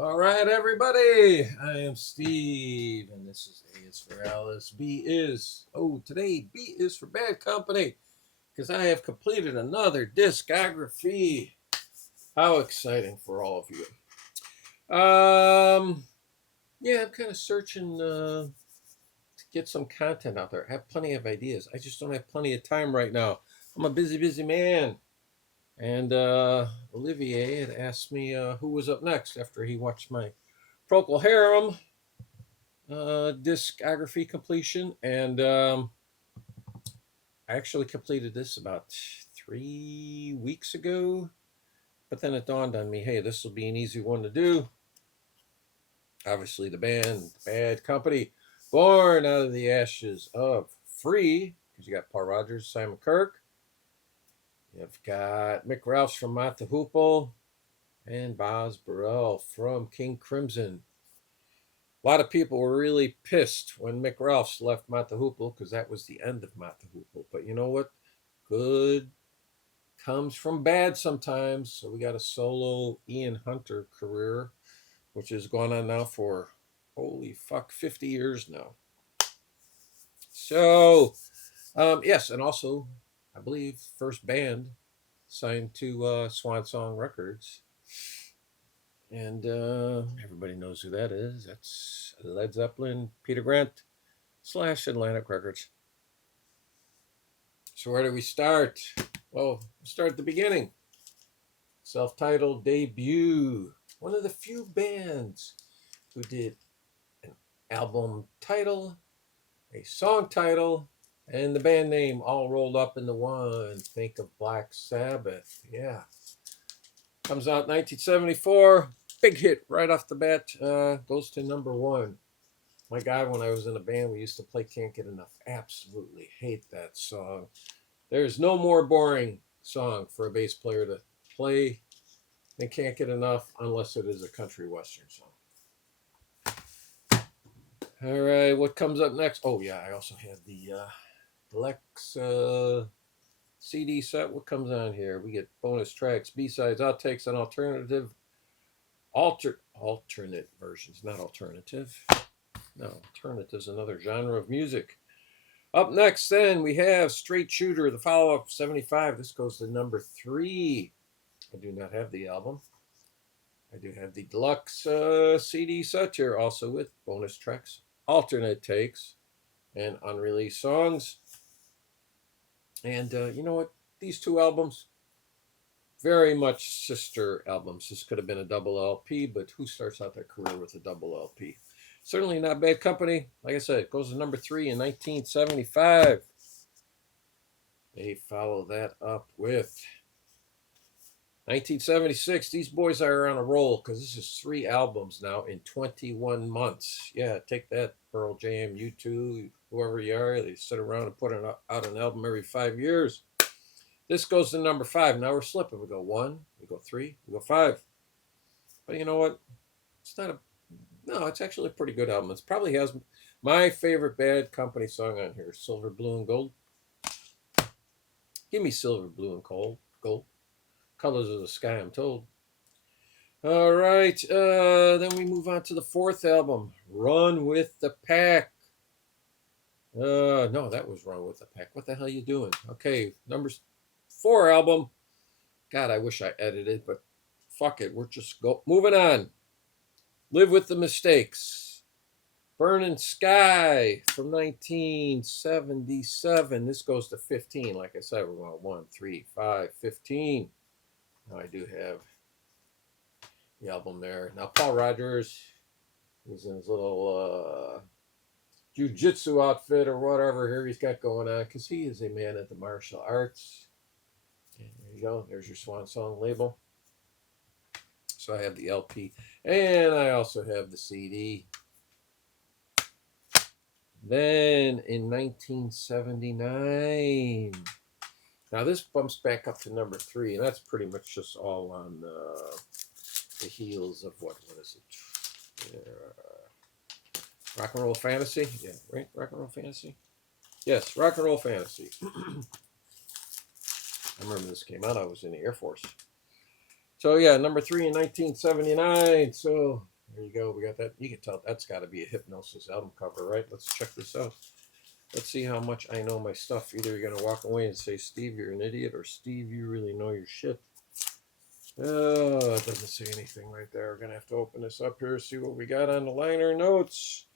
All right, everybody. I am Steve, and this is A is for Alice. Today B is for Bad Company, because I have completed another discography. How exciting for all of you. Yeah, I'm kind of searching to get some content out there. I have plenty of ideas. I just don't have plenty of time right now. I'm a busy man. And Olivier had asked me who was up next after he watched my Procol Harum discography completion, and I actually completed this about 3 weeks ago. But then it dawned on me, hey, this will be an easy one to do. Obviously, the band Bad Company, born out of the ashes of Free, because you got Paul Rodgers, Simon Kirke. You've got Mick Ralphs from Mott the Hoople and Boz Burrell from King Crimson. A lot of people were really pissed when Mick Ralphs left Mott the Hoople, because that was the end of Mott the Hoople. But you know what? Good comes from bad sometimes. So we got a solo Ian Hunter career, which has gone on now for, holy fuck, 50 years now. So, yes, and also, I believe, first band signed to Swan Song Records. And everybody knows who that is. That's Led Zeppelin, Peter Grant / Atlantic Records. So where do we start? Well, we'll start at the beginning. Self-titled debut. One of the few bands who did an album title, a song title, and the band name all rolled up into one. Think of Black Sabbath. Yeah. Comes out 1974. Big hit right off the bat. Goes to number one. My God, when I was in a band, we used to play Can't Get Enough. Absolutely hate that song. There's no more boring song for a bass player to play than Can't Get Enough, unless it is a country western song. All right, what comes up next? Oh, yeah, I also have the Deluxe CD set. What comes on here? We get bonus tracks, B-sides, outtakes, and alternate versions, not alternative. No, alternative is another genre of music. Up next, then, we have Straight Shooter, the follow-up, 75. This goes to number 3. I do not have the album. I do have the deluxe CD set here, also with bonus tracks, alternate takes, and unreleased songs. And you know what? These two albums, very much sister albums. This could have been a double LP, but who starts out their career with a double LP? Certainly not Bad Company. Like I said, it goes to number 3 in 1975. They follow that up with 1976. These boys are on a roll, because this is 3 albums now in 21 months. Yeah, take that, Pearl Jam, U2, whoever you are. They sit around and put out an album every 5 years. This goes to number 5. Now we're slipping. We go 1, we go 3, we go 5. But you know what? It's actually a pretty good album. It probably has my favorite Bad Company song on here, Silver, Blue, and Gold. Give me silver, blue, and gold. Colors of the sky, I'm told. All right. Then we move on to the 4th album, Run with the Pack. No, that was Run with the Pack. What the hell are you doing? Okay, number 4 album. God, I wish I edited, but fuck it. We're just moving on. Live with the Mistakes. Burning Sky from 1977. This goes to 15. Like I said, we're going 1, 3, 5, 15. Now I do have the album there. Now Paul Rodgers, he's in his little jiu-jitsu outfit or whatever here he's got going on, because he is a man of the martial arts. And there you go. There's your Swan Song label. So I have the LP, and I also have the CD. Then in 1979, now this bumps back up to number 3, and that's pretty much just all on the heels of what is it? Rock and Roll Fantasy? Yeah, right? Rock and Roll Fantasy? Yes, Rock and Roll Fantasy. I remember this came out. I was in the Air Force. So yeah, number 3 in 1979. So There you go. We got that. You can tell that's got to be a Hypnosis album cover, right? Let's check this out. Let's see how much I know my stuff. Either you're going to walk away and say, Steve, you're an idiot, or Steve, you really know your shit. Oh, it doesn't say anything right there. We're going to have to open this up here, see what we got on the liner notes.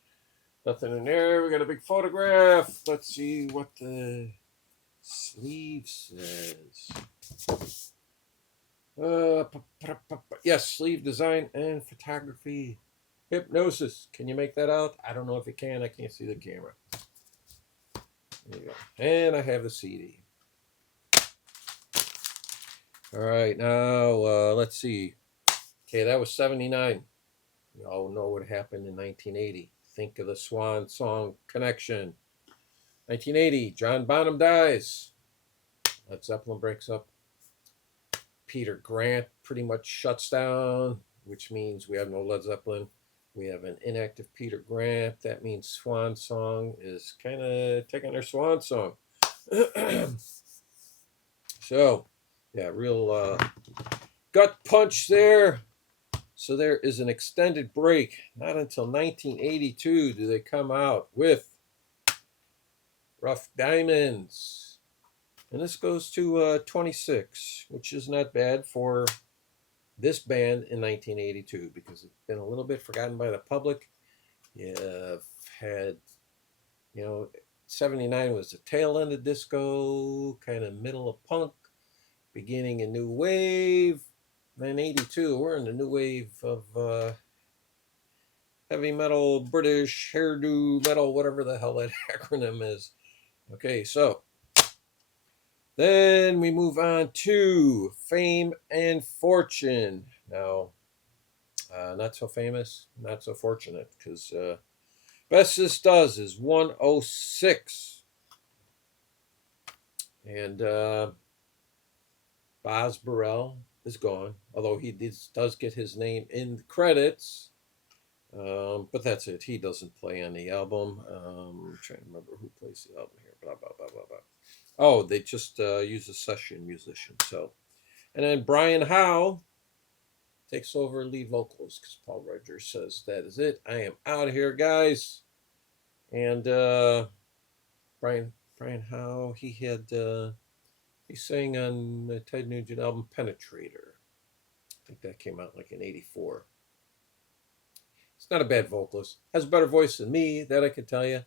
Nothing in there. We got a big photograph. Let's see what the sleeve says. Yes, sleeve design and photography. Hypnosis. Can you make that out? I don't know if you can. I can't see the camera. There you go. And I have the CD. All right, now let's see. Okay, that was 79. We all know what happened in 1980. Think of the Swan Song connection. 1980, John Bonham dies. Led Zeppelin breaks up. Peter Grant pretty much shuts down, which means we have no Led Zeppelin. We have an inactive Peter Grant. That means Swan Song is kind of taking their Swan Song. So, yeah, real gut punch there. So there is an extended break. Not until 1982 do they come out with Rough Diamonds. And this goes to 26, which is not bad for this band in 1982 because it's been a little bit forgotten by the public. You've had, 79 was the tail end of disco, kind of middle of punk, beginning a new wave. Then 82, we're in the new wave of heavy metal, British, hairdo metal, whatever the hell that acronym is. Okay, so then we move on to Fame and Fortune. Now, not so famous, not so fortunate, because best this does is 106. And Boz Burrell is gone, although he does get his name in the credits. But that's it. He doesn't play on the album. I'm trying to remember who plays the album here. Blah, blah, blah, blah, blah. Oh, they just use a session musician. So, and then Brian Howe takes over lead vocals because Paul Rogers says that is it. I am out of here, guys. And Brian Howe, he sang on the Ted Nugent album Penetrator. I think that came out like in '84. It's not a bad vocalist. Has a better voice than me, that I can tell you.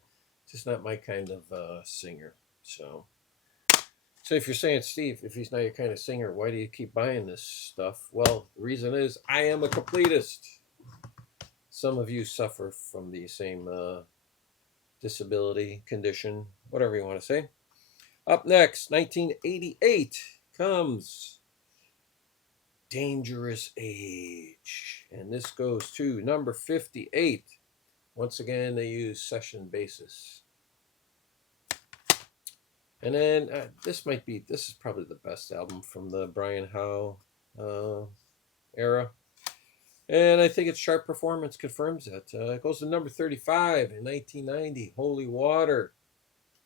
Just not my kind of singer. So if you're saying, Steve, if he's not your kind of singer, why do you keep buying this stuff? Well, the reason is I am a completist. Some of you suffer from the same disability, condition, whatever you want to say. Up next, 1988 comes Dangerous Age. And this goes to number 58. Once again, they use session basis. And then this is probably the best album from the Brian Howe era. And I think its chart performance confirms that. It goes to number 35 in 1990, Holy Water.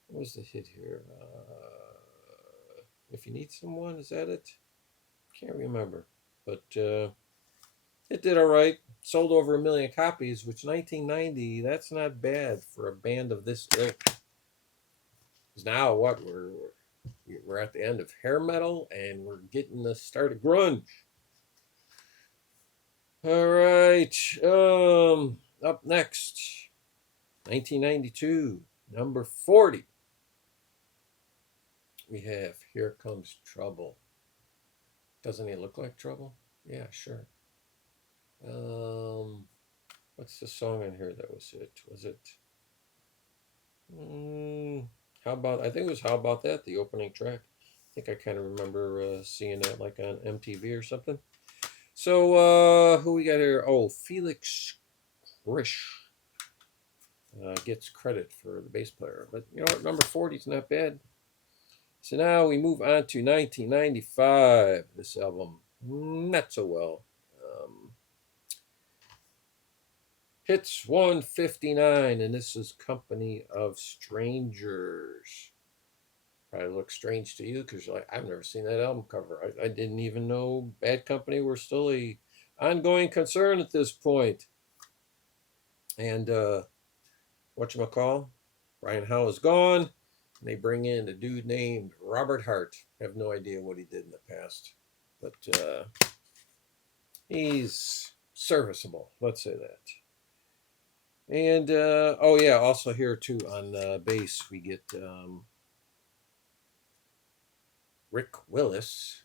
What was the hit here? If You Need Someone, is that it? Can't remember. But it did all right. Sold over 1 million copies, which 1990, that's not bad for a band of this ilk. Because now what? We're at the end of hair metal, and we're getting the start of grunge. All right. Up next, 1992, number 40. We have Here Comes Trouble. Doesn't he look like trouble? Yeah, sure. What's the song in here that was it? Was it? How about? I think it was How About That, the opening track. I think I kind of remember seeing that like on MTV or something. So who we got here? Oh, Felix Krish gets credit for the bass player. But you know what? Number 40 is not bad. So now we move on to 1995. This album, not so well. Hits 159, and this is Company of Strangers. Probably looks strange to you because I've never seen that album cover. I didn't even know Bad Company were still a ongoing concern at this point. And whatchamacall, Ryan Howe is gone. And they bring in a dude named Robert Hart. I have no idea what he did in the past, but he's serviceable. Let's say that. And oh yeah, also here too on bass we get Rick Willis.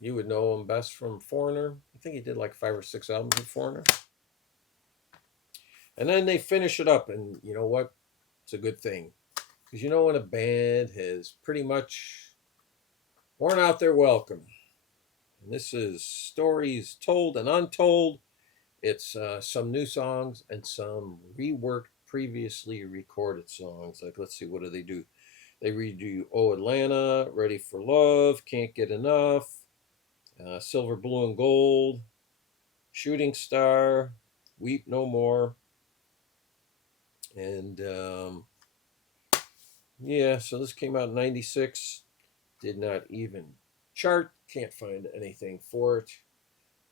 You would know him best from Foreigner. I think he did like 5 or 6 albums with Foreigner. And then they finish it up, and you know what? It's a good thing. Because you know when a band has pretty much worn out their welcome. And this is Stories Told and Untold. It's some new songs and some reworked previously recorded songs. Like, let's see, what do? They redo Oh Atlanta, Ready for Love, Can't Get Enough, Silver, Blue, and Gold, Shooting Star, Weep No More. And yeah, so this came out in 96. Did not even chart. Can't find anything for it.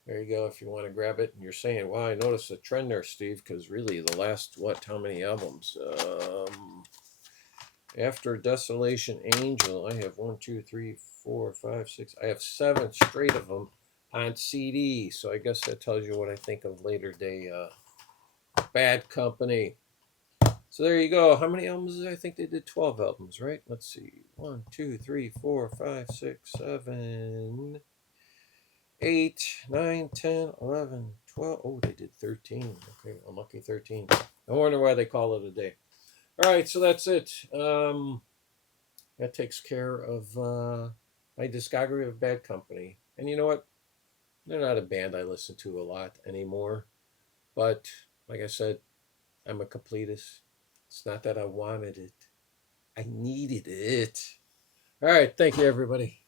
There you go if you want to grab it. And you're saying, wow, I noticed a trend there, Steve, because really the last, how many albums? After Desolation Angel, I have 1, 2, 3, 4, 5, 6. I have 7 straight of them on CD. So I guess that tells you what I think of later day Bad Company. So there you go. How many albums? I think they did 12 albums, right? Let's see. 1, 2, 3, 4, 5, 6, 7, 8, 9, 10, 11, 12. Oh, they did 13. Okay, unlucky 13. No wonder why they call it a day. All right, so that's it. That takes care of my discography of Bad Company. And you know what? They're not a band I listen to a lot anymore. But like I said, I'm a completist. It's not that I wanted it. I needed it. All right. Thank you, everybody.